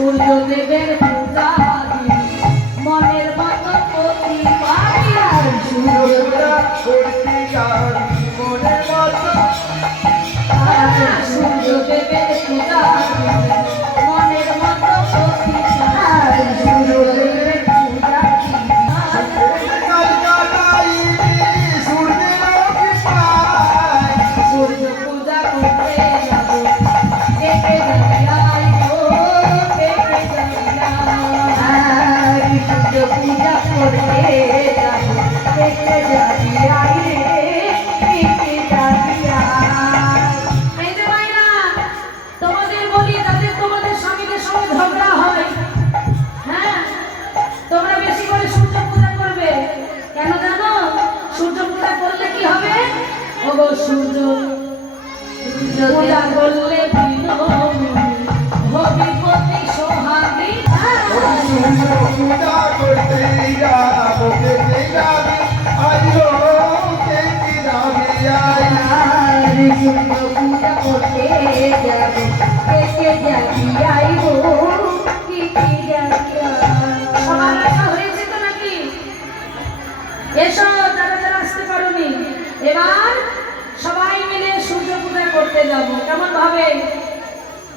সূর্যদেবের পূজা মনের মতো প্রতিবাদী সূর্যপূজা করতে যাবি মনের মতো সূর্যদেবের পূজা মনের মতো প্রতিবাদী সূর্যদেবের পূজা সূর্য পূজা করতে যাবো দেখে যাই দেখে যাই সূর্য পূজা করতে যাবো দেখে যাই দেখে যাই। এই যে ভাইরা তোমাদের বলি যাদের তোমাদের স্বামীদের সঙ্গে ঝগড়া হয়, হ্যাঁ তোমরা বেশি করে সূর্য পূজা করবে। কেন জানো? সূর্য পূজা করলে কি হবে? ওগো সূর্য পূজা করলে ভবিপতি সোহাগী পূজা করতে যাবো দেখতে যাবি আইও দেখতে যাবি সূর্য পূজা করতে যাবো দেখে যাবি আইবো দেখে যাবি। সবার আসা হয়েছে তো নাকি? এসো যারা যারা আসতে পারোনি, এবার সবাই মিলে সূর্য পূজা করতে যাব। কেমন ভাবে?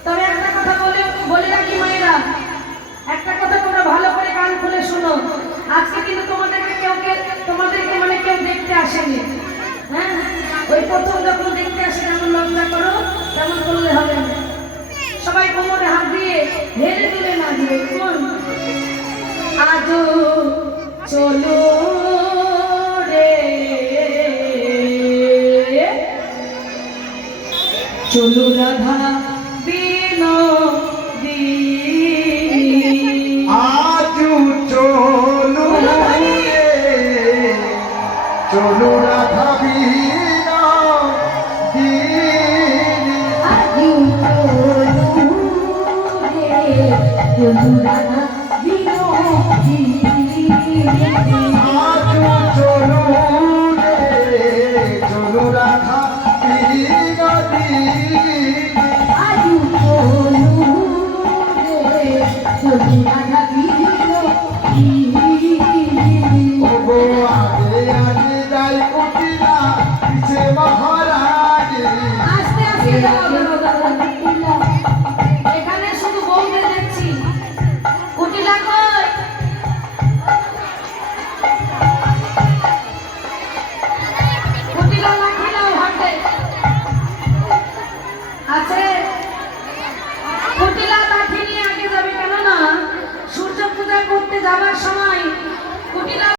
তবে একটা কথা বলে রাখি মায়েরা, একটা কথা তোমরা ভালো করে কান খুলে শোনো। আজকে কিন্তু তোমাদেরকে মানে কেউ দেখতে আসেনি, হ্যাঁ? ওই প্রথম যখন দেখতে আসে যেমন লজ্জা করো তেমন করলে হবে না। সবাই কোমরে হাত দিয়ে হেরে দিলে না দিলে কোন আজও চলো রে চলো রাধা বিনোদিনী আজু চলো রে চলো রাধা বিনোদিনী আজু চলো রে চলো রাধা বিনোদিনী আজু চলো রে চলো রাধা বিনোদিনী আজু চলো রে চলো রাধা বিনোদিনী ওগো আগে আগে যাই কুটিলা পিছে মহারাজ আস্তে আস্তে যাও এখানে শুধু বউদের দেখছি। কুটিলা কই? কুটিলা লাঠি নাও হাতে আছে? কুটিলা লাঠি নিয়ে আগে যাবে, কেননা সূর্য পূজা করতে যাবার সময় কুটিলা